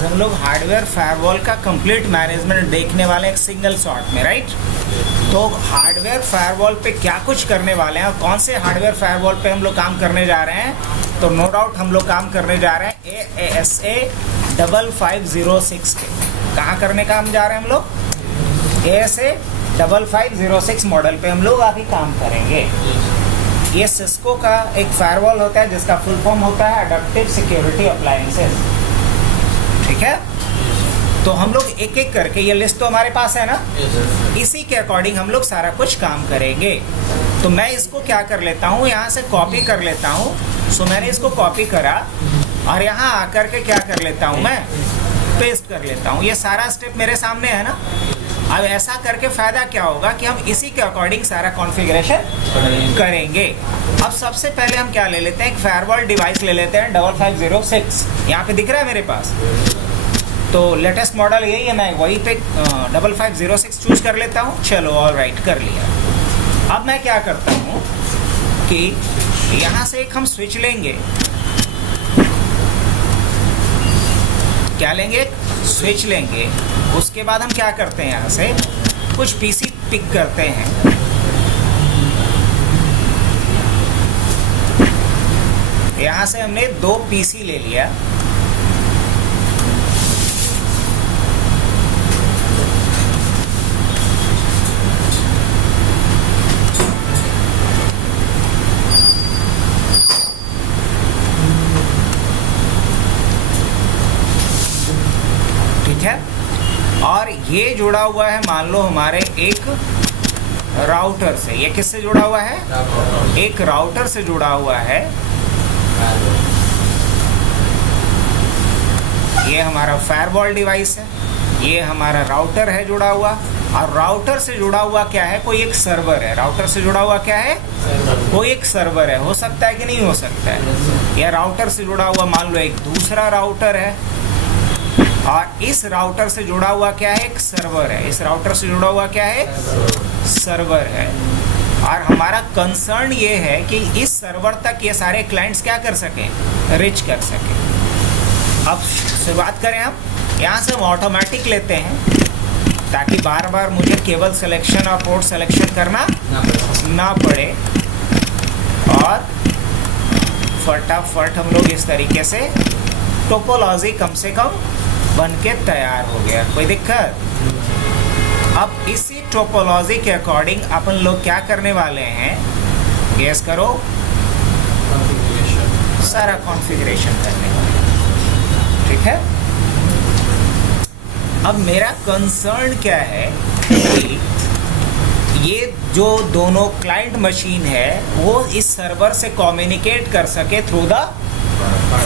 आज हम लोग हार्डवेयर फायरवॉल का कंप्लीट मैनेजमेंट देखने वाले हैं एक सिंगल शॉट में, राइट। तो हार्डवेयर फायरवॉल पे क्या कुछ करने वाले हैं और कौन से हार्डवेयर फायरवॉल पे हम लोग काम करने जा रहे हैं, तो नो डाउट हम लोग काम करने जा रहे हैं ASA 5506 पे। कहाँ करने का हम जा रहे हैं हम लोग? ASA 5506 मॉडल पे हम लोग अभी काम करेंगे। ये सिस्को का एक फायरवॉल होता है जिसका फुल फॉर्म होता है अडैप्टिव सिक्योरिटी अप्लायंसेस, ठीक है। तो हम लोग एक एक करके, ये लिस्ट तो हमारे पास है ना, इसी के अकॉर्डिंग हम लोग सारा कुछ काम करेंगे। तो मैं इसको क्या कर लेता हूँ, यहाँ से कॉपी कर लेता हूँ। सो मैंने इसको कॉपी करा और यहाँ आकर के क्या कर लेता हूँ, मैं पेस्ट कर लेता हूँ। ये सारा स्टेप मेरे सामने है ना। अब ऐसा करके फायदा क्या होगा कि हम इसी के अकॉर्डिंग सारा कॉन्फ़िगरेशन करेंगे। अब सबसे पहले हम क्या ले लेते हैं, एक फायरवॉल डिवाइस ले लेते हैं 5506। यहाँ पे दिख रहा है मेरे पास, तो लेटेस्ट मॉडल यही है, मैं वही पे 5506 चूज कर लेता हूँ। चलो ऑल राइट, कर लिया। अब मैं क्या करता हूँ कि यहाँ से एक हम स्विच लेंगे। क्या लेंगे? एक स्विच लेंगे। उसके बाद हम क्या करते हैं, यहाँ से कुछ पीसी पिक करते हैं। यहाँ से हमने 2 पीसी ले लिया। ठीक है, और ये जुड़ा हुआ है मान लो हमारे एक राउटर से। ये किससे जुड़ा हुआ है? एक राउटर से जुड़ा हुआ है। ये हमारा फायरवॉल डिवाइस है, ये हमारा राउटर है जुड़ा हुआ। और राउटर से जुड़ा हुआ क्या है, कोई एक सर्वर है। राउटर से जुड़ा हुआ क्या है? कोई एक सर्वर है। हो सकता है कि नहीं हो सकता है। यह राउटर से जुड़ा हुआ मान लो एक दूसरा राउटर है, और इस राउटर से जुड़ा हुआ क्या है, एक सर्वर है। इस राउटर से जुड़ा हुआ क्या है? सर्वर है। और हमारा कंसर्न ये है कि इस सर्वर तक ये सारे क्लाइंट्स क्या कर सकें, रीच कर सकें। अब शुरुआत करें हम, यहाँ से हम ऑटोमेटिक लेते हैं ताकि बार बार मुझे केबल सिलेक्शन और पोर्ट सिलेक्शन करना ना पड़े। और फटाफट हम लोग इस तरीके से टोपोलॉजी कम से कम बन के तैयार हो गया। कोई दिक्कत? अब इसी टोपोलॉजी के अकॉर्डिंग अपन लोग क्या करने वाले हैं, गेस करो। सारा कॉन्फ़िगरेशन करने वाले, ठीक है। अब मेरा कंसर्न क्या है कि ये जो दोनों क्लाइंट मशीन है वो इस सर्वर से कम्युनिकेट कर सके थ्रू द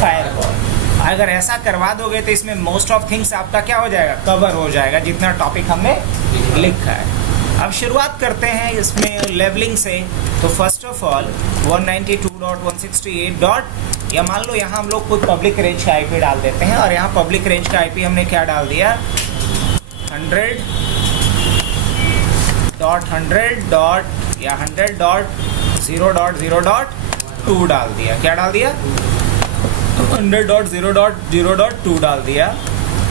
फायरवॉल। अगर ऐसा करवा दोगे तो इसमें मोस्ट ऑफ थिंग्स आपका क्या हो जाएगा, कवर हो जाएगा, जितना टॉपिक हमने लिखा है। अब शुरुआत करते हैं इसमें लेवलिंग से। तो फर्स्ट ऑफ ऑल 192.168. या मान लो यहाँ हम लोग कोई पब्लिक रेंज का आईपी डाल देते हैं, और यहाँ पब्लिक रेंज का आईपी हमने क्या डाल दिया, 100.100. या 100.0.0.2 डाल दिया। क्या डाल दिया? 100.0.0.2 डाल दिया।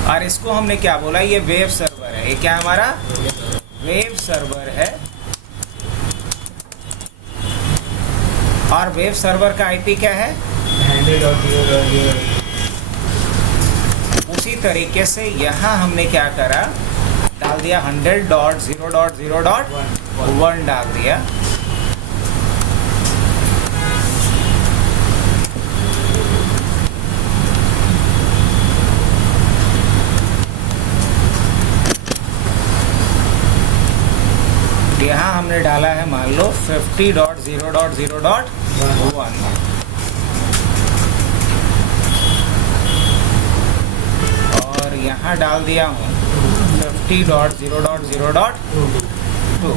और इसको हमने क्या बोला, ये वेब सर्वर है। ये क्या हमारा वेब सर्वर है। और वेब सर्वर का आईपी क्या है? 100.0.0. उसी तरीके से यहाँ हमने क्या करा, डाल दिया 100.0.0.1 डाल दिया। यहाँ हमने डाला है मान लो 50.0.0.1। और यहाँ डाल दिया हूँ 50.0.0.2।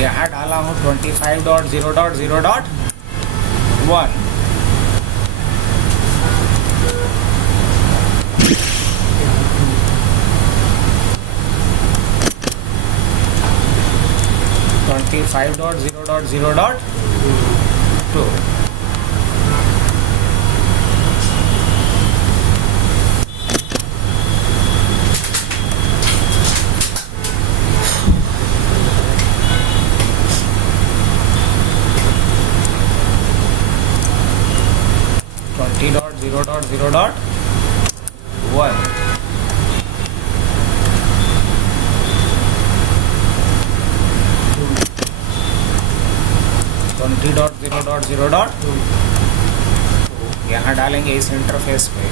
यहाँ डाला हूँ 25.0.0.1। 25.0.0.2 20.0.0.1 20.0.0.2 यहाँ डालेंगे इस इंटरफेस पे।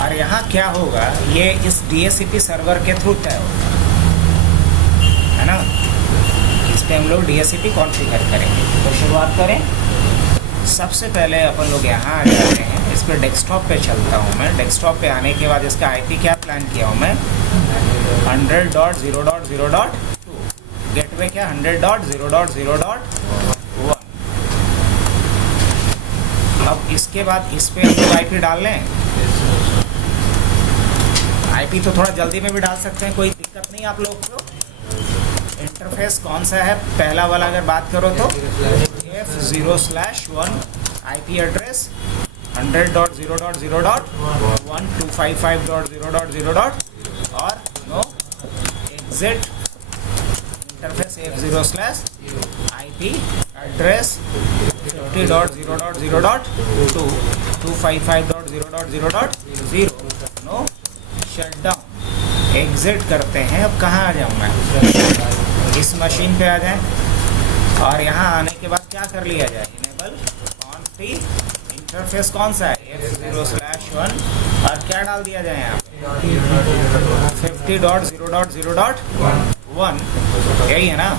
और यहाँ क्या होगा, ये इस DHCP सर्वर के थ्रू तय होगा, है ना। इस पे हम लोग DHCP कॉन्फ़िगर करेंगे। तो शुरुआत करें। सबसे पहले अपन लोग यहाँ आ जाते हैं। इस पर डेस्कटॉप पे चलता हूँ मैं। डेस्कटॉप पे आने के बाद इसका IP क्या प्लान किया हूँ मैं, 100.0.0.2। गेटवे क्या 100.0.0.1। अब इसके बाद इस पे हम लोग IP डाल लें। IP तो थोड़ा जल्दी में भी डाल सकते हैं, कोई दिक्कत नहीं आप लोग को। इंटरफेस कौन सा है, पहला वाला अगर बात करो तो F0/1 IP एड्रेस 100.0.0.1 255.0.0. और no exit interface F0/IP address 50.0.0.2 255.0.0.0. No shutdown. Exit करते हैं। अब कहाँ आ जाऊँ मैं, इस मशीन पे आ जाएं और यहाँ आने के बाद क्या कर लिया जाए, इनेबल कॉन्फ इंटरफेस कौन सा है F0/1 और क्या डाल दिया जाए यहाँ 50.0.0.1 यही है ना,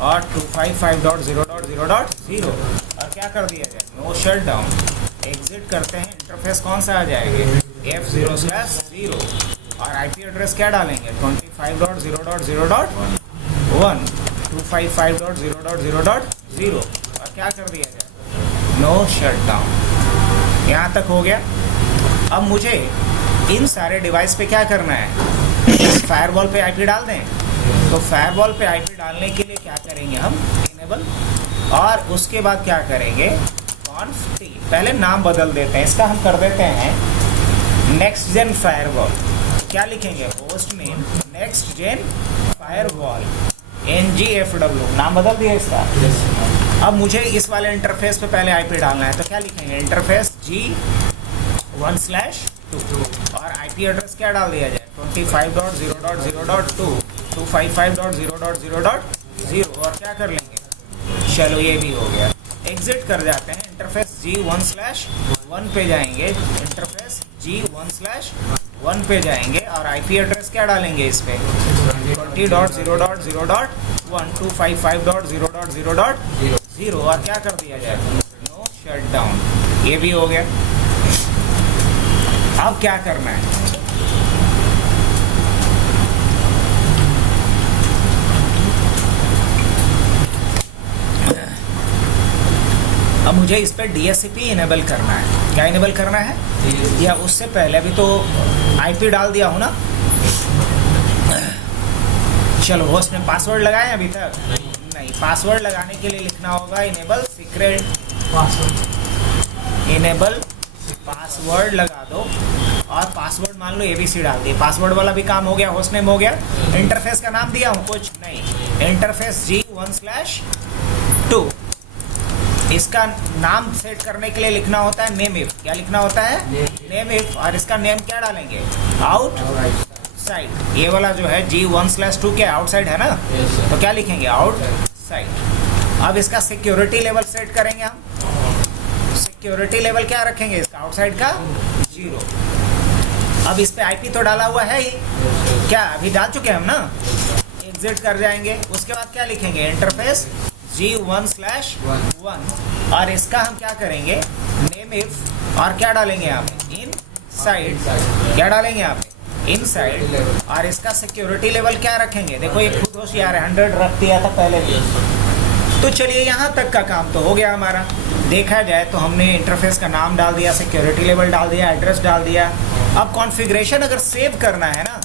और 255.0.0.0 और क्या कर दिया जाए, नो शटडाउन। एग्जिट करते हैं। इंटरफेस कौन सा आ जाएंगे F0/0 और IP एड्रेस क्या डालेंगे 25.0.0.1 255.0.0.0 और क्या कर दिया जाए, नो शटडाउन। यहाँ तक हो गया। अब मुझे इन सारे डिवाइस पे क्या करना है, इस फायरवॉल पे IP डाल दें। तो फायरवॉल पे IP डालने के लिए क्या करेंगे हम, इनेबल, और उसके बाद क्या करेंगे कॉन्फ टी। पहले नाम बदल देते हैं, इसका हम कर देते हैं नेक्स्ट जेन फायरवॉल। क्या लिखेंगे, host name next gen firewall NGFW, नाम बदल दिया इसका। अब मुझे इस वाले इंटरफेस पे पहले IP डालना है, तो क्या लिखेंगे, इंटरफेस G1/2 और IP एड्रेस क्या डाल दिया जाए 25.0.0.2 255.0.0.0 और क्या कर लेंगे, चलो ये भी हो गया। एग्जिट कर जाते हैं। इंटरफेस G1/1 पे जाएंगे, इंटरफेस G1/1 पे जाएंगे और IP एड्रेस क्या डालेंगे इस पे 20.0.0.1 255.0.0.0 और क्या कर दिया जाए, नो शटडाउन। ये भी हो गया। अब क्या करना है, अब मुझे इस पर DHCP इनेबल करना है। क्या इनेबल करना है, या उससे पहले अभी तो IP डाल दिया हूँ ना। चलो होस्ट में पासवर्ड लगाएं अभी तक नहीं। पासवर्ड लगाने के लिए लिखना होगा enable secret password. Enable password लगा दो और पासवर्ड मान लो ABC डाल दिए। पासवर्ड वाला भी काम हो गया, होस्ट नेम हो गया। इंटरफेस का नाम दिया हूँ कुछ नहीं, इंटरफेस G1/2। इसका नाम सेट करने के लिए लिखना होता है नेम इफ। क्या लिखना होता है, नेम इफ, और इसका नेम क्या डालेंगे, आउटसाइड। ये वाला जो है G1/2 क्या आउटसाइड है ना, तो क्या लिखेंगे, आउटसाइड। अब इसका सिक्योरिटी लेवल सेट करेंगे हम। सिक्योरिटी लेवल क्या रखेंगे इसका, आउटसाइड का 0। अब इस पे IP तो डाला हुआ है ही, क्या अभी डाल चुके हैं हम ना। एग्जिट कर जाएंगे। उसके बाद क्या लिखेंगे, इंटरफेस G1/1 और इसका हम क्या करेंगे, नेम इफ, और क्या डालेंगे यहाँ पे, इनसाइड। क्या डालेंगे यहाँ पे, इनसाइड। और इसका सिक्योरिटी लेवल क्या रखेंगे, देखो ये खुद होशियार है, 100 रख दिया था पहले भी। तो चलिए यहाँ तक का काम तो हो गया हमारा। देखा जाए तो हमने इंटरफेस का नाम डाल दिया, सिक्योरिटी लेवल डाल दिया, एड्रेस डाल दिया। अब कॉन्फ़िगरेशन अगर सेव करना है ना,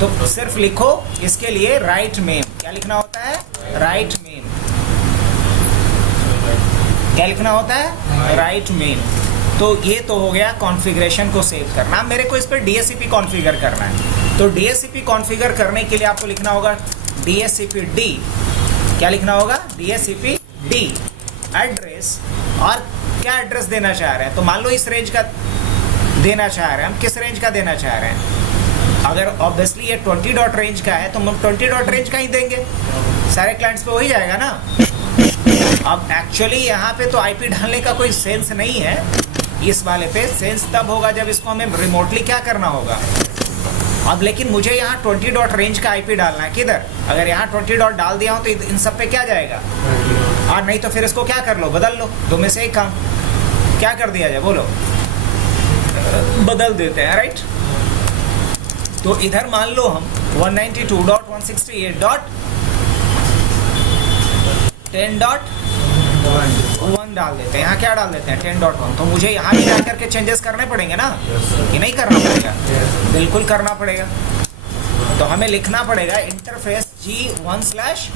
तो सिर्फ लिखो इसके लिए राइट मेन। क्या लिखना होता है? Right main. क्या लिखना होता है? Right main. तो ये तो हो गया कॉन्फ़िगरेशन को सेव करना। मेरे को इस पर DHCP कॉन्फ़िगर करना है, तो DHCP कॉन्फ़िगर करने के लिए आपको लिखना होगा DHCP D। क्या लिखना होगा? DHCP D address. और क्या एड्रेस देना चाह रहे हैं? तो मान लो इस रेंज का देना चाह रहे हैं। हम किस रेंज का देना चाह रहे हैं? अगर ऑब्वियसली ये 20 डॉट रेंज का है तो हम 20 डॉट रेंज का ही देंगे, सारे क्लाइंट्स पे वही जाएगा ना। अब एक्चुअली यहाँ पे तो आईपी डालने का कोई सेंस नहीं है। इस वाले पे सेंस तब होगा जब इसको हमें रिमोटली क्या करना होगा। अब लेकिन मुझे यहाँ 20 डॉट रेंज का आईपी डालना है। किधर? अगर यहाँ 20 डॉट डाल दिया हो तो इन सब पे क्या जाएगा? और नहीं तो फिर इसको क्या कर लो? बदल लो। दो में से एक काम। क्या कर दिया जाए? बोलो। बदल देते हैं, राइट। तो इधर मान लो हम 192.168.10.1 डाल देते हैं। यहाँ क्या डाल देते हैं? 10.1। तो मुझे यहाँ भी जाकर के चेंजेस करने पड़ेंगे ना, कि नहीं करना पड़ेगा? बिल्कुल करना पड़ेगा। तो हमें लिखना पड़ेगा इंटरफेस G1/1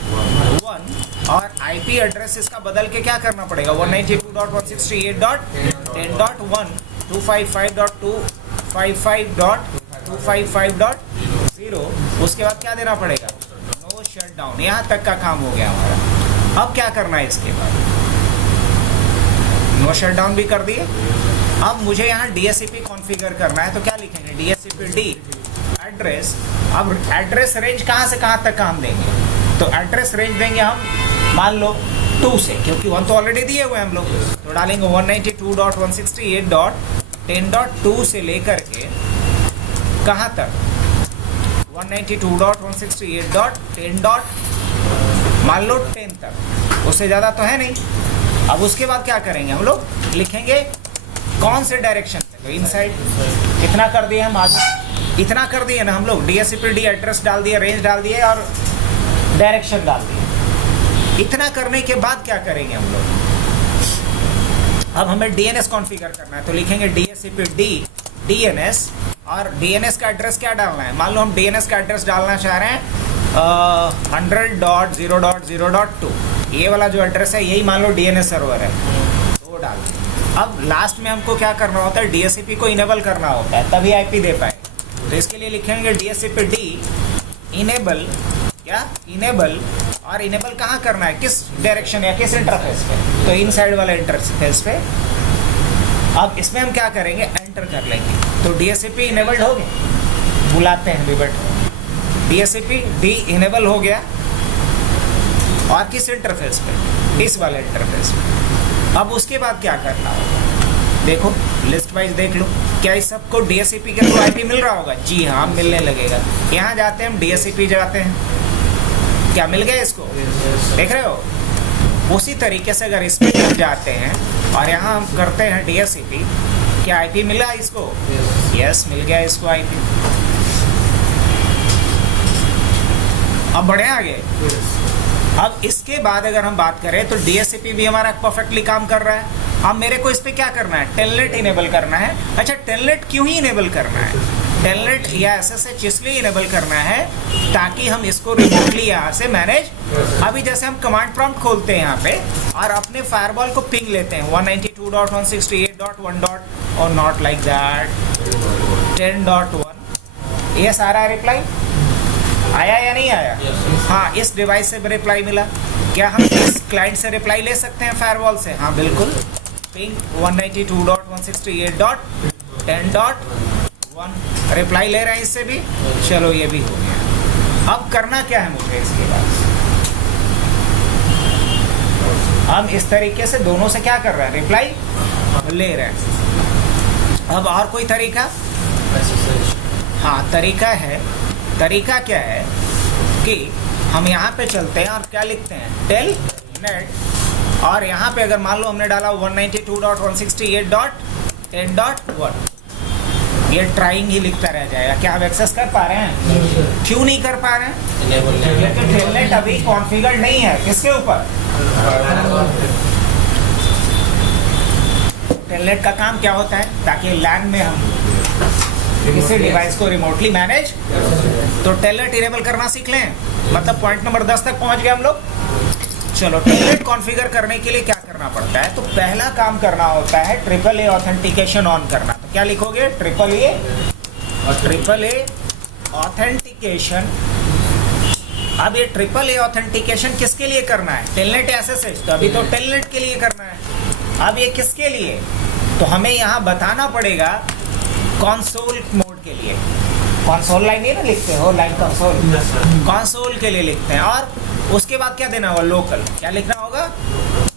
और आईपी एड्रेस इसका बदल के क्या करना पड़ेगा? 192.168.10.1 255.255.255.0। उसके बाद क्या देना पड़ेगा? No shutdown. यहाँ तक का काम हो गया हमारा। अब क्या करना है इसके बाद? नो शटडाउन भी कर दिए। अब मुझे यहाँ DHCP कॉन्फ़िगर करना है, तो क्या लिखेंगे? DHCP D address. अब एड्रेस रेंज कहाँ से कहाँ तक का हम देंगे? तो एड्रेस रेंज देंगे हम मान लो 2 से, क्योंकि 1 तो ऑलरेडी दिए हुए हैं हम लोग। तो डालेंगे 192.168.10.2 से लेकर के कहाँ तक? 192.168.10. मान लो 10 तक। उससे ज़्यादा तो है नहीं। अब उसके बाद क्या करेंगे? हम लोग लिखेंगे कौन से डायरेक्शन पे? तो इनसाइड। कितना कर दिए हम आगे? इतना कर दिए ना हम लोग। DHCP D एड्रेस डाल दिए, रेंज डाल दिए और डायरेक्शन डाल दिए। इतना करने के बाद क्या करेंगे हम लोग? अब हमें DNS कॉन्फ़िगर करना है, तो लिखेंगे DHCP D DNS। और DNS का एड्रेस क्या डालना है? मान लो हम DNS का एड्रेस डालना चाह रहे हैं 100.0.0.2। ये वाला जो एड्रेस है यही मान लो DNS सर्वर है, तो वो डाल दें। अब लास्ट में हमको क्या करना होता है? DHCP को इनेबल करना होता है, तभी आईपी दे पाए। तो इसके लिए लिखेंगे DHCP D इनेबल। क्या? इनेबल। और इनेबल कहाँ करना है? किस डायरेक्शन या किस इंटरफेस पे? तो इनसाइड वाला इंटरफेस पे। अब इसमें हम क्या करेंगे? एंटर कर लेंगे। तो DHCP इनेबल्ड हो गया। बुलाते हैं विबट। DHCP D इनेबल हो गया। और किस इंटरफेस पे? इस वाले इंटरफेस पे। अब उसके बाद क्या करना होगा? देखो लिस्ट वाइज देख लो। क्या इस सबको DHCP के थ्रू आईपी मिल रहा होगा? जी हाँ, मिलने लगेगा। यहाँ जाते हैं हम DHCP जाते हैं। क्या मिल गया इसको? देख रहे हो? उसी तरीके से अगर इसमें जाते हैं और यहाँ हम करते हैं DHCP, क्या आईपी मिला इसको? यस, मिल गया इसको आईपी। अब बढ़े आगे। अब इसके बाद अगर हम बात करें तो DHCP भी हमारा परफेक्टली काम कर रहा है। अब मेरे को इस पे क्या करना है? टेलनेट इनेबल करना है। अच्छा, टेलनेट क्यों ही इनेबल करना है? टेलनेट या SSH इसलिए इनेबल करना है ताकि हम इसको रिमोटली यहाँ से मैनेज। अभी जैसे हम कमांड प्रॉम्प्ट खोलते हैं यहाँ पे और अपने फायरवॉल को पिंग लेते हैं 192.168.1. और नॉट लाइक दैट 10.1। ये सारा रिप्लाई आया या नहीं आया? हाँ, इस डिवाइस से रिप्लाई मिला। क्या हम इस क्लाइंट से रिप्लाई ले सकते हैं फायरवॉल से? हाँ बिल्कुल। पिंग 192.168.10.1 रिप्लाई ले रहे हैं इससे भी। चलो ये भी हो गया। अब करना क्या है मुझे इसके बाद? हम इस तरीके से दोनों से क्या कर रहे हैं? रिप्लाई ले रहे हैं। अब और कोई तरीका? हाँ, तरीका है। तरीका क्या है कि हम यहाँ पे चलते हैं और क्या लिखते हैं? टेलनेट। और यहाँ पे अगर मान लो हमने डाला 192.168.10.1, ये ट्राइंग ही लिखता रह जाएगा। क्या आप एक्सेस कर पा रहे हैं? क्यों नहीं कर पा रहे हैं? क्योंकि टेलनेट अभी कॉन्फ़िगर नहीं है। किसके ऊपर? टेलनेट का काम क्या होता है? ताकि लैन में हम किसी डिवाइस को रिमोटली मैनेज। तो टेलनेट इनेबल करना सीख लें, मतलब पॉइंट नंबर 10 तक पहुंच गए हम लोग। चलो, टेलनेट कॉन्फ़िगर करने के लिए क्या करना पड़ता है? तो पहला काम करना होता है ट्रिपल ए ऑथेंटिकेशन ऑन करना। तो क्या लिखोगे? Triple A authentication. अब ये ट्रिपल ए ऑथेंटिकेशन किसके लिए करना है? Telnet SSH. तो अभी तो टेलनेट के लिए करना है। अब ये किसके लिए? तो हमें यहाँ बताना पड़ेगा कंसोल मोड के लिए। कंसोल लाइन नहीं ना लिखते हो, लाइन कंसोल के लिए लिखते हैं। और उसके बाद क्या देना होगा? लोकल। क्या लिखना होगा?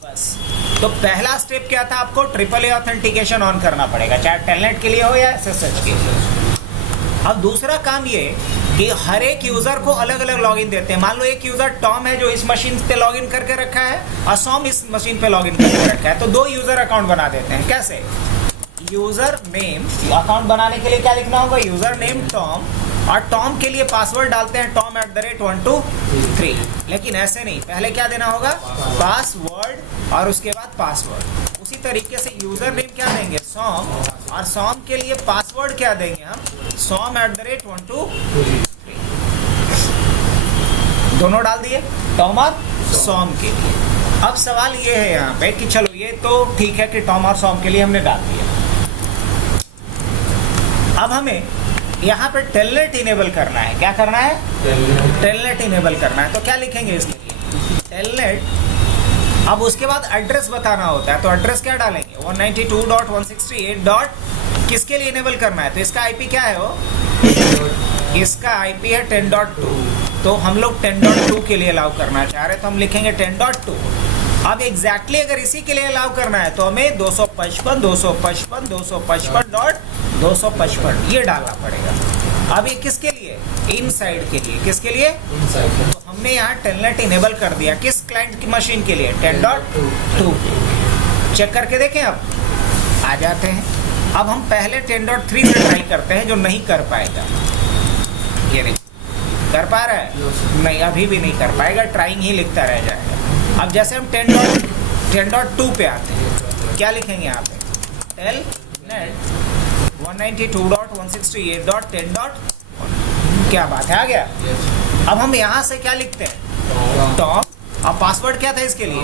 बस। तो पहला स्टेप क्या था? आपको ट्रिपल ए ऑथेंटिकेशन ऑन करना पड़ेगा, चाहे टेलनेट के लिए हो या एसएसएच के लिए। अब दूसरा काम ये कि हर एक यूजर को अलग अलग लॉगिन देते हैं। मान लो एक यूजर टॉम है जो इस मशीन पे लॉगिन करके रखा है और सॉम इस मशीन पे लॉगिन करके रखा है, तो दो यूजर अकाउंट बना देते हैं। कैसे? यूजर नेम, अकाउंट बनाने के लिए क्या लिखना होगा? यूजर नेम टॉम, और टॉम के लिए पासवर्ड डालते हैं tom@123। लेकिन ऐसे नहीं, पहले क्या देना होगा? पासवर्ड और उसके बाद पासवर्ड। उसी तरीके से यूजर नेम क्या देंगे? सॉम, और सॉम के लिए पासवर्ड क्या देंगे हम? som@123। दोनों डाल दिए, टॉम और सॉम के लिए। अब सवाल ये है यहाँ पे कि चलो ये तो ठीक है कि टॉम और सॉम के लिए हमने डाल दिया। अब हमें यहाँ पे टेलनेट इनेबल करना है। क्या करना है? टेलनेट इनेबल करना है। तो क्या लिखेंगे इसके लिए? टेलनेट। अब उसके बाद एड्रेस बताना होता है, तो एड्रेस क्या डालेंगे? 192.168. किसके लिए इनेबल करना है? तो इसका आईपी क्या है? वो इसका आईपी है 10.2। तो हम लोग 10.2 के लिए अलाउ करना चाह रहे हैं, तो हम लिखेंगे 10.2। अब एग्जैक्टली अगर इसी के लिए अलाउ करना है तो हमें 255.255.255 ये डालना पड़ेगा। अब ये किसके लिए? इनसाइड के लिए। किसके लिए? तो हमने यहाँ टेलनेट इनेबल कर दिया। किस क्लाइंट की मशीन के लिए? 10.2। चेक करके देखें, अब आ जाते हैं। अब हम पहले 10.3 से ट्राई करते हैं, जो नहीं कर पाएगा। ये नहीं कर पा रहा है? नहीं, अभी भी नहीं कर पाएगा, ट्राइंग ही लिखता रह जाएगा। अब जैसे हम 10.2 पे आते हैं, क्या लिखेंगे यहाँ पे? टेलनेट 192.168.10.1। क्या बात है, आ गया। अब हम यहाँ से क्या लिखते हैं? टॉम। अब पासवर्ड क्या था इसके लिए?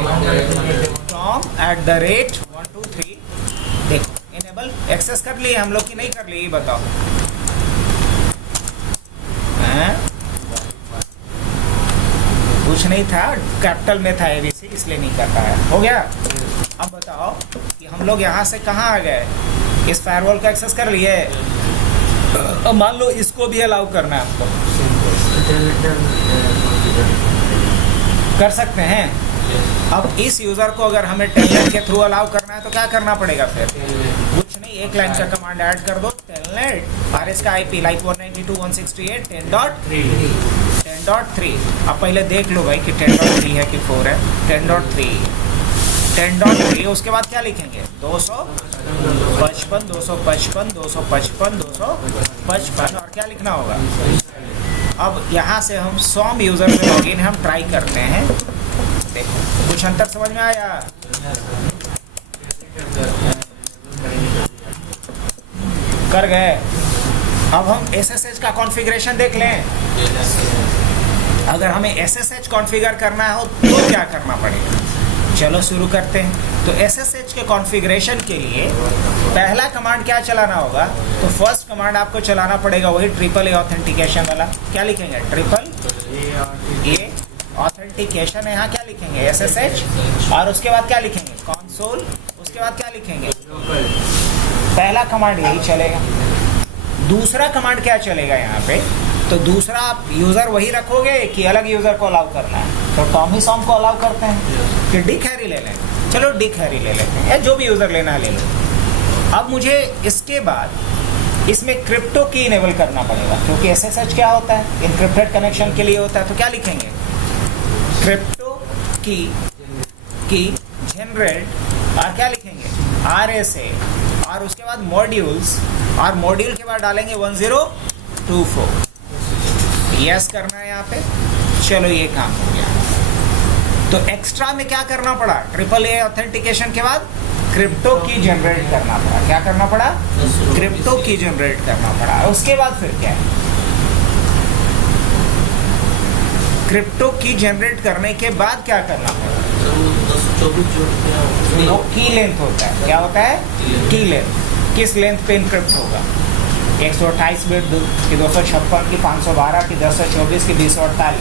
tom@123। देखो, इनेबल एक्सेस कर लिए हम लोग कि नहीं कर लिए? ये बताओ। कुछ नहीं था, कैपिटल में था एबीसी, इसलिए नहीं कर पाया। हो गया। अब बताओ कि हम लोग यहाँ से कहाँ आ गए? इस फायरवॉल का एक्सेस कर लिए। अब मान लो इसको भी अलाउ करना है आपको, कर सकते हैं। अब इस यूजर को अगर हमें टेलनेट के थ्रू अलाउ करना है तो क्या करना पड़ेगा? फिर कुछ नहीं, एक लाइन का कमांड ऐड कर दो, टेलनेट, और इसका आईपी लाइक 192.168.10.3। अब पहले देख लो भाई कि 10.3 है कि 4 है। 10.3 उसके बाद क्या लिखेंगे? 255 और क्या लिखना होगा? अब यहाँ से हम सॉम यूजर से लॉगिन हम ट्राई करते हैं। देखो, कुछ अंतर समझ में आया? कर गए। अब हम SSH का कॉन्फ़िगरेशन देख लें। अगर हमें SSH कॉन्फ़िगर करना हो तो क्या करना पड़ेगा? चलो शुरू करते हैं। तो SSH के कॉन्फ़िगरेशन के लिए पहला कमांड क्या चलाना होगा? तो फर्स्ट कमांड आपको चलाना पड़ेगा वही ट्रिपल ए ऑथेंटिकेशन वाला। क्या लिखेंगे? Triple A authentication. यहाँ क्या लिखेंगे? SSH, और उसके बाद क्या लिखेंगे? कंसोल। उसके बाद क्या लिखेंगे? पहला कमांड यही चलेगा। दूसरा कमांड क्या चलेगा यहाँ पे? तो दूसरा आप यूज़र वही रखोगे कि अलग यूज़र को अलाउ करना है? तो टॉमी सॉम को अलाउ करते हैं कि डिक हैरी ले लें। चलो डिक हैरी ले लेते हैं, या जो भी यूज़र लेना ले लो। अब मुझे इसके बाद इसमें क्रिप्टो की इनेबल करना पड़ेगा, क्योंकि SSH क्या होता है? इनक्रिप्टेड कनेक्शन के लिए होता है। तो क्या लिखेंगे? क्रिप्टो की जनरेट, और क्या लिखेंगे? RSA, और उसके बाद मॉड्यूल्स, और मॉड्यूल के बाद डालेंगे 1024। यस करना है यहाँ पे। चलो ये काम हो गया। तो एक्स्ट्रा में क्या करना पड़ा? ट्रिपल ए ऑथेंटिकेशन के बाद क्रिप्टो की जनरेट करना पड़ा। क्या करना पड़ा? क्रिप्टो की जनरेट करना पड़ा। उसके बाद फिर क्या है? क्रिप्टो की जनरेट करने के बाद क्या करना पड़ा? वो की लेंथ होता है। क्या होता है? की लेंथ। किस लेंथ पे इनक्रिप्ट होगा? 128 बिट की 256 की 512 की 1024 की 248।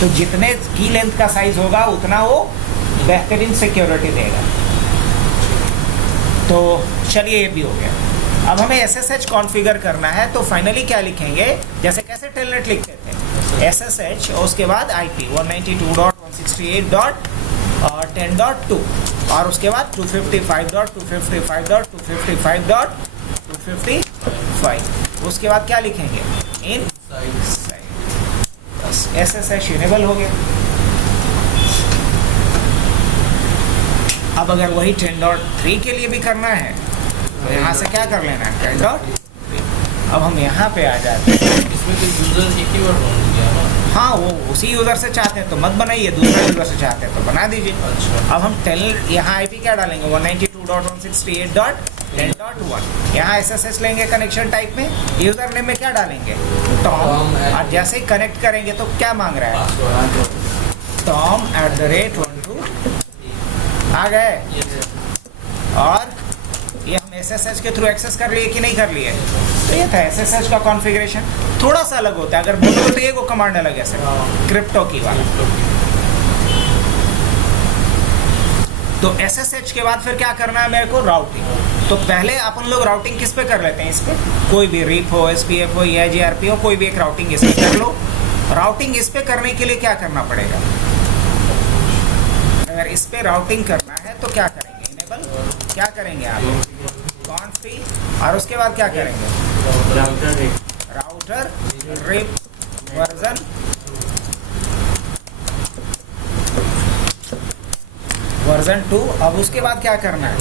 तो जितने की लेंथ का साइज होगा उतना वो बेहतरीन सिक्योरिटी देगा। तो चलिए ये भी हो गया। अब हमें SSH कॉन्फ़िगर करना है। तो फाइनली क्या लिखेंगे? जैसे कैसे टेलनेट लिखते थे, SSH और उसके बाद IP 192.168.10.2 और उसके बाद 255.255.255.255। उसके बाद क्या लिखेंगे? इन बस SSH इनेबल हो गया। अब अगर वही 10.3 के लिए भी करना है तो यहाँ से क्या कर लेना है? 10.3। अब हम यहाँ पे आ जाते हैं। इसमें तो यूजर एक ही बार बन गया ना? हाँ, वो उसी यूज़र से चाहते हैं तो मत बनाइए, दूसरा यूज़र से चाहते हैं तो बना दीजिए। अच्छा। अब हम यहाँ IP क्या डालेंगे? 192.168.10.1। यहाँ SSH लेंगे कनेक्शन टाइप में। यूज़र नेम में क्या डालेंगे? टॉम। और जैसे ही कनेक्ट करेंगे तो क्या मांग रहा है? tom@12 आ गए। और ये हम SSH के थ्रू एक्सेस कर लिए कि नहीं कर लिए? तो ये था SSH का कॉन्फ़िगरेशन। थोड़ा सा अलग होता है। अगर बोलो तो ये को कमांड अलग है सर, क्रिप्टो की वाला। तो SSH के बाद फिर क्या करना है मेरे को? राउटिंग। तो पहले अपन लोग राउटिंग किस पे कर लेते हैं? इस पे कोई भी रिप हो, SPF हो या GRP हो, कोई भी एक राउटिंग इस पे कर लो। राउटिंग इस पे करने के लिए क्या करना पड़ेगा? अगर इस पे राउटिंग करना है तो क्या करेंगे? इनेबल क्या करेंगे आप? कॉन्फ़िग और उसके बाद क्या करेंगे? Router RIP version 2। अब उसके बाद क्या करना है?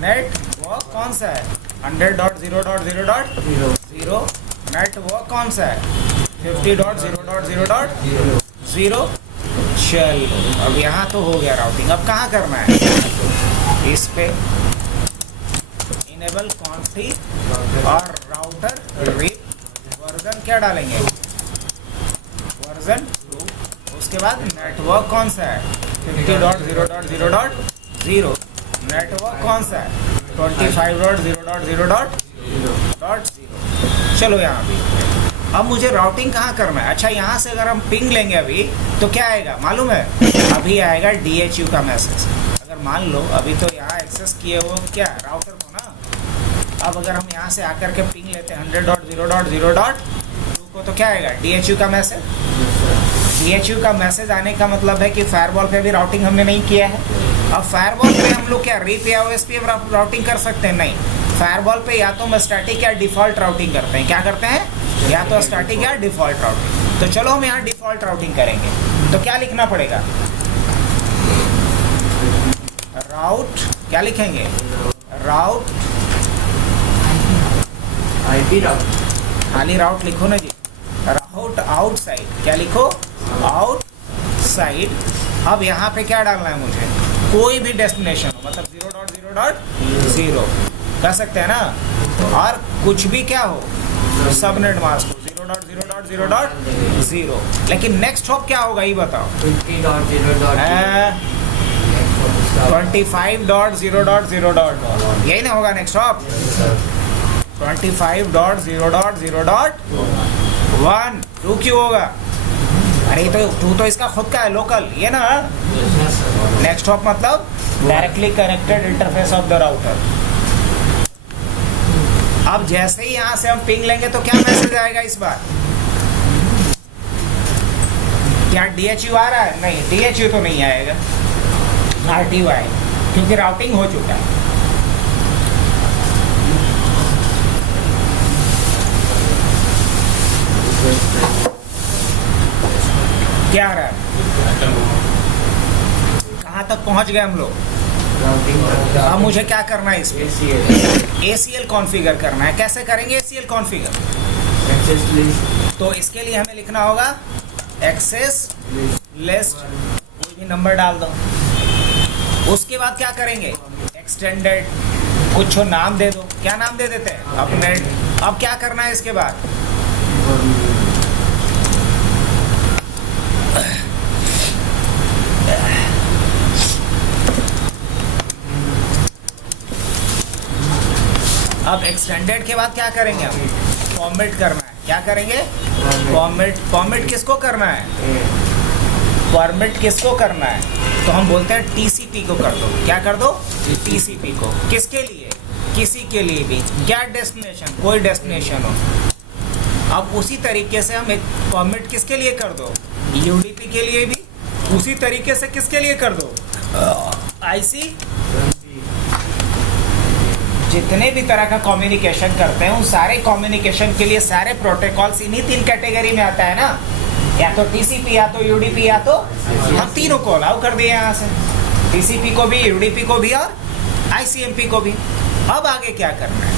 नेटवर्क कौन सा है? 100.0.0.0। नेटवर्क कौन सा है? 50.0.0.0। चलो अब यहाँ तो हो गया राउटिंग। अब कहाँ करना है? इस पे इनेबल कॉन्फ़िग और राउटर रिप वर्जन क्या डालेंगे? वर्जन 2। उसके बाद नेटवर्क कौन सा है? 50.0.0.0। नेटवर्क कौन सा है? 25.0.0.0। चलो यहाँ भी। अब मुझे राउटिंग कहाँ करना है? अच्छा, यहाँ से अगर हम पिंग लेंगे अभी तो क्या आएगा मालूम है? अभी आएगा DHU का मैसेज। अगर मान लो अभी तो यहाँ एक्सेस किए हो क्या राउटर को ना। अब अगर हम यहाँ से आकर के पिंग लेते हैं 100.0.0.2 को तो क्या आएगा? DHU का मैसेज। DHU का मैसेज आने का मतलब है कि फायरवॉल पे भी राउटिंग हमने नहीं किया है। अब फायरवॉल पे हम लोग क्या रिप या OSPF राउटिंग कर सकते हैं? नहीं। फायरवॉल पे या तो हम स्टैटिक या डिफ़ॉल्ट राउटिंग करते हैं। क्या करते हैं? या तो स्टैटिक या डिफ़ॉल्ट राउटिंग। तो चलो हम यहाँ डिफ़ॉल्ट राउटिंग करेंगे। तो क्या लिखना पड़ेगा? राउट क्या लिखेंगे? राउट IP राउट। खाली राउट लिखो ना जी। राउट आउटसाइड क्या लिखो? आउटसाइड। अब यहाँ पे क्या डालना है मुझे? कोई भी डेस्टिनेशन हो, मतलब 0.0.0 कर सकते हैं ना। और कुछ भी क्या हो? सबनेट मास्क हो 0.0.0.0। लेकिन नेक्स्ट हॉप क्या होगा ये बताओ? 25.0.0.0 यही ना होगा नेक्स्ट हॉप? 25.0.0.0.1 2 क्यों होगा? अरे तो 2 तो इसका खुद का है, लोकल ये ना। नेक्स्ट हॉप मतलब directly connected interface of the router. अब जैसे ही यहाँ से हम पिंग लेंगे तो क्या मैसेज आएगा इस बार? क्या DHU आ रहा है? नहीं, DHU तो नहीं आएगा, RTU आएगा क्योंकि राउटिंग हो चुका है। क्या आ रहा है? कहाँ तक पहुँच गए हम लोग? अब मुझे क्या करना है? इसमें ACL कॉन्फ़िगर करना है। कैसे करेंगे ACL कॉन्फ़िगर? तो इसके लिए हमें लिखना होगा एक्सेस लिस्ट, कोई भी नंबर डाल दो। उसके बाद क्या करेंगे? एक्सटेंडेड, कुछ नाम दे दो, क्या नाम दे देते हैं अपने। अब क्या करना है इसके बाद, अब एक्सटेंडेड के बाद क्या करेंगे हम, फॉर्मेट करना है। क्या करेंगे, फॉर्मेट किसको करना है, फॉर्मेट किसको करना है, तो हम बोलते हैं टीसीपी को कर दो। क्या कर दो, टीसीपी को, किसके लिए, किसी के लिए भी, क्या डेस्टिनेशन, कोई डेस्टिनेशन हो। अब उसी तरीके से हम एक फॉर्मेट किसके लिए कर दो, यूडीपी के लिए भी, उसी तरीके से किसके लिए कर दो, आईसी। जितने भी तरह का कम्युनिकेशन करते हैं उन सारे कम्युनिकेशन के लिए सारे प्रोटोकॉल्स इन्हीं 3 कैटेगरी में आता है ना, या तो टीसीपी, या तो यूडीपी, या तो हम तीनों को अलाउ कर दिए यहाँ से, टीसीपी को भी, यूडीपी को भी और आईसीएमपी को भी। अब आगे क्या करना है,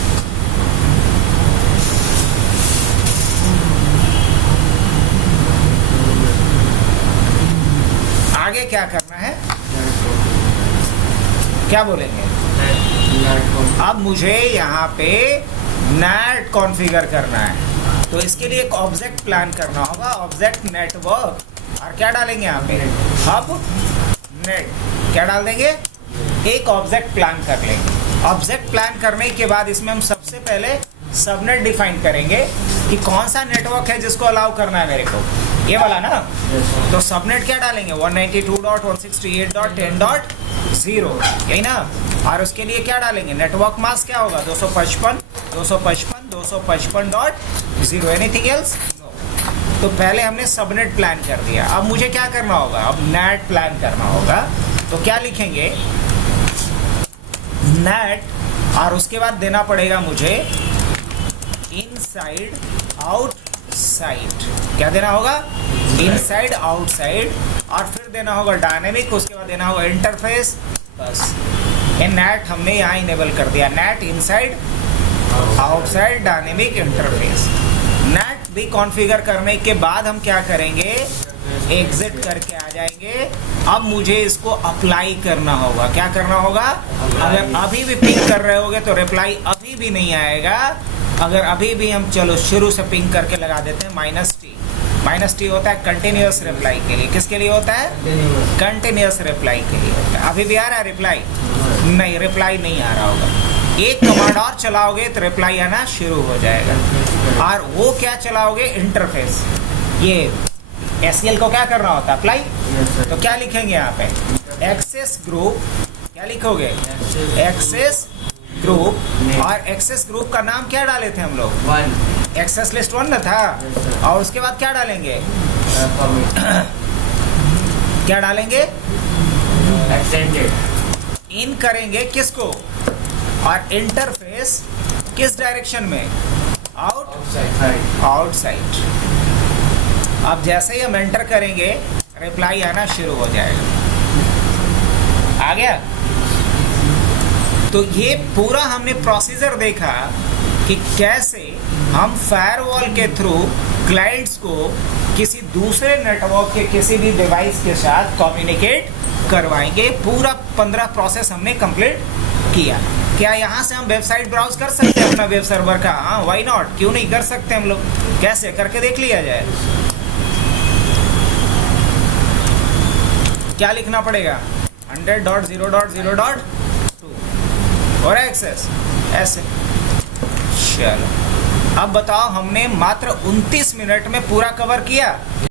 आगे क्या करना है, क्या बोलेंगे, अब मुझे यहाँ पे नेट कॉन्फ़िगर करना है, तो इसके लिए एक ऑब्जेक्ट प्लान करना होगा, ऑब्जेक्ट नेटवर्क, और क्या डालेंगे यहाँ पे, अब नेट, क्या डाल देंगे, एक ऑब्जेक्ट प्लान कर लेंगे। ऑब्जेक्ट प्लान करने के बाद इसमें हम सबसे पहले सबनेट डिफाइन करेंगे कि कौन सा नेटवर्क है जिसको अलाउ करना है मेरे को, ये वाला ना। तो सबनेट क्या डालेंगे, 192.168.10.0, यही ना। और उसके लिए क्या डालेंगे, नेटवर्क मास्क क्या होगा, 255.255.0, एनीथिंग एल्स। तो पहले हमने सबनेट प्लान कर दिया, अब मुझे क्या करना होगा, अब नेट प्लान करना होगा। तो क्या लिखेंगे, नेट, और उसके बाद देना पड़ेगा मुझे इनसाइड आउटसाइड, क्या देना होगा, इनसाइड आउटसाइड, और फिर देना होगा डायनेमिक, उसके बाद देना होगा इंटरफेस। बस ये नेट हमने यहाँ इनेबल कर दिया, net inside outside dynamic interface. Net भी कॉन्फ़िगर करने के बाद हम क्या करेंगे, एग्जिट करके आ जाएंगे। अब मुझे इसको अप्लाई करना होगा, क्या करना होगा, अगर अभी भी पिंग कर रहे होगे तो रिप्लाई अभी भी नहीं आएगा। अगर अभी भी हम चलो शुरू से पिंग करके लगा देते हैं -T, -T होता है कंटिन्यूअस रिप्लाई के लिए, किसके लिए होता है, कंटिन्यूअस रिप्लाई के लिए होता है। अभी भी आ रहा है रिप्लाई, नहीं, रिप्लाई नहीं आ रहा होगा। एक कमांड और चलाओगे तो रिप्लाई आना शुरू हो जाएगा। और वो क्या चलाओगे, इंटरफेस, ये एसक्यूएल को क्या करना होता है, अप्लाई। तो क्या लिखेंगे यहाँ पे, एक्सेस ग्रुप, क्या लिखोगे, एक्सेस ग्रुप, और एक्सेस ग्रुप का नाम क्या डाले थे हम लोग, एक्सेस लिस्ट 1 ना था। और उसके बाद क्या डालेंगे, क्या डालेंगे, एक्सटेंडेड, इन करेंगे किसको, और इंटरफेस किस डायरेक्शन में, आउटसाइड। अब जैसे ही हम एंटर करेंगे रिप्लाई आना शुरू हो जाएगा। आ गया। तो ये पूरा हमने प्रोसीजर देखा कि कैसे हम फायरवॉल के थ्रू क्लाइंट्स को किसी दूसरे नेटवर्क के किसी भी डिवाइस के साथ कम्युनिकेट करवाएंगे। पूरा 15 प्रोसेस हमने कंप्लीट किया। क्या यहाँ से हम वेबसाइट ब्राउज कर सकते हैं अपना वेब सर्वर का? हाँ, व्हाई नॉट, क्यों नहीं कर सकते हम लोग। कैसे करके देख लिया जाए। क्या लिखना पड़ेगा, 100.0.0.2 और एक्सेस ऐसे। चलो अब बताओ, हमने मात्र 29 मिनट में पूरा कवर किया।